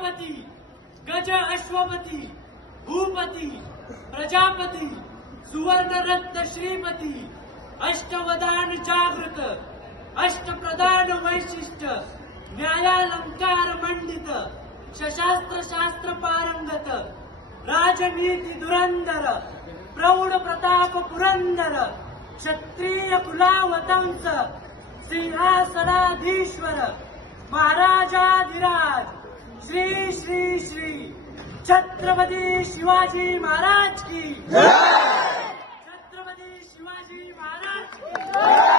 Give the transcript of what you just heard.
गणपती गज अश्वपती भूपती प्रजापती सुवर्ण रत्न श्रीपती अष्टवदान जागृत अष्टप्रधान वैशिष्ट्य न्यायालंकार मंडित सशास्त्र शास्त्र पारंगत राजनीती धुरंधर प्रौढ प्रताप पुरंदर क्षत्रिय कुलावतंस सिंहासनाधीश्वर महाराजाधिराज श्री श्री श्री छत्रपती शिवाजी महाराज की छत्रपती शिवाजी महाराज की